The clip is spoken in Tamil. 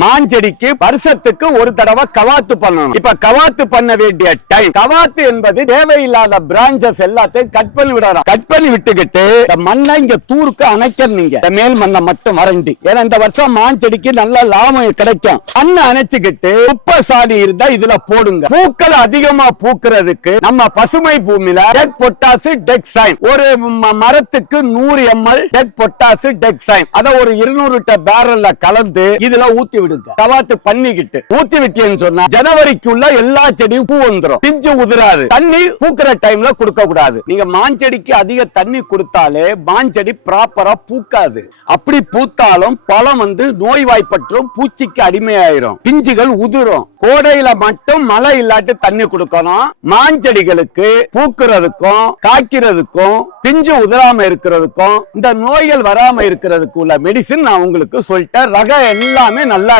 மாஞ்செடிக்கு வருஷத்துக்கு ஒரு தடவை கவாத்து பண்ணணும். இப்ப கவாத்து பண்ண வேண்டிய டைம். கவாத்து என்பது தேவையில்லாத பிரான்சஸ் எல்லாத்தையும் கட் பண்ணி விடணும். கட் பண்ணி விட்டுக்கிட்டு மண்ணை இங்க தூருக்கு அணைக்கணுங்க. மேல் மண்ணை மட்டும் வறண்டி. ஏன்னா இந்த வருஷம் மாஞ்செடிக்கு நல்ல லாபம் கிடைக்கும். மண்ணை அணைச்சுக்கிட்டு குப்பைசாணி இருந்தா இதுல போடுங்க. பூக்கள் அதிகமா பூக்கிறதுக்கு நம்ம பசுமை பூமியில டெக் பொட்டாசு டெக்சைன் ஒரு மரத்துக்கு 100 ml டெக் பொட்டாசு டெக்சைன் அத ஒரு 200 பேரல்ல கலந்து இதுல ஊத்தி விடுங்க. கவாத்து பண்ணிக்கிட்டு ஊத்தி விட்டீங்கன்னு சொன்னா ஜனவரிக்குள்ள எல்லா செடியும் பூ வந்துரும். பிஞ்சு உதிராது. தண்ணி பூக்கிற டைம்ல கொடுக்க கூடாது. நீங்க மாஞ்செடிக்கு அதிக தண்ணி கொடுத்தாலே மாஞ்செடி ப்ராப்பரா பூக்காது. அப்படி பூத்தாலும் பழம் வந்து நோய்வாய்ப்பற்றும் பூச்சிக்கு அடிமையாயிரும். பிஞ்சுகள் உதிரும். கோடையில மட்டும் மழை இல்லாட்டி தண்ணி கொடுக்கணும். மாஞ்செடிகளுக்கு பூக்கிறதுக்கும் காய்க்கிறதுக்கும் பிஞ்சு உதிராம இருக்கிறதுக்கும் இந்த நோய்கள் வராம இருக்கிறதுக்கு உள்ள மெடிசின் நான் உங்களுக்கு சொல்லிட்டேன். ரகம் எல்லாமே நல்ல